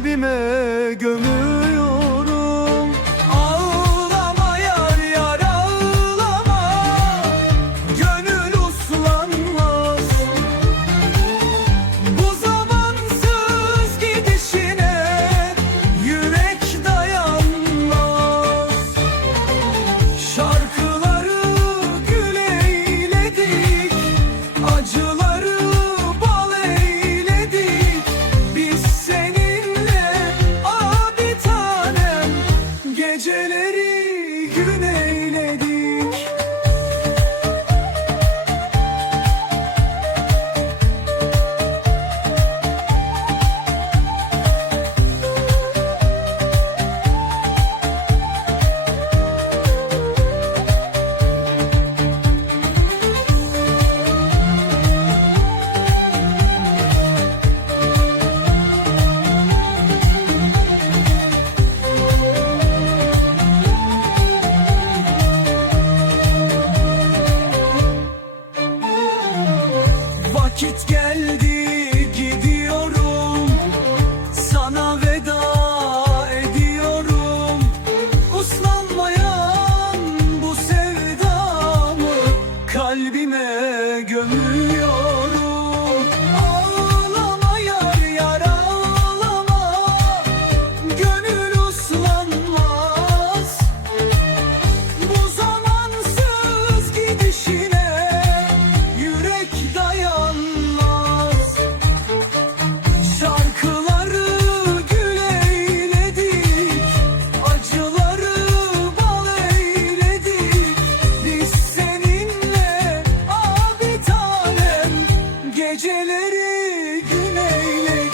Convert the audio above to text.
kalbime gömüyor. Güneyleri